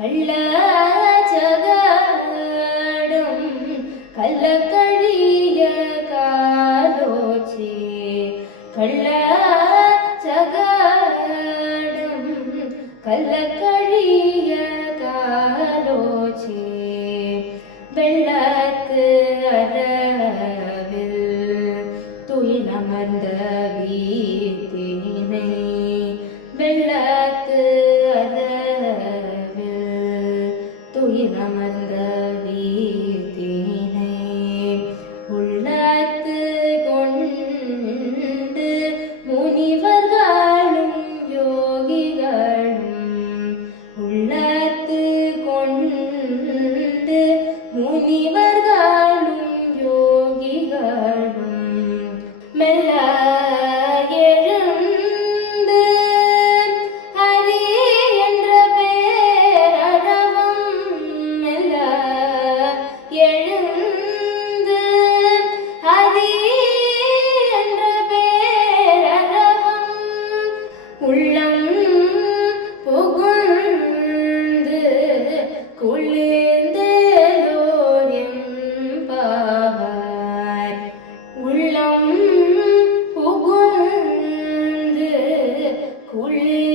கள்ள ஜகடம் கள்ளக்கழிய காலோச்சே கள்ள ஜகடம் கள்ளக்கழிய காலோச்சே வெள்ளத்து அரவில் துயிலமர்ந்த வீட்டினை வெள்ளத்து துயிலமர்ந்த வீட்டினை உள்ளத்து கொண்டு முனிவர்களும் யோகிகளும் உள்ளத்து கொண்டு முனிவர்களும் யோகிகளும் மெல்ல உள்ளம் புகுந்து குளிர்ந்தோர் எம்பாவாய் உள்ளம் புகுந்து குளிர்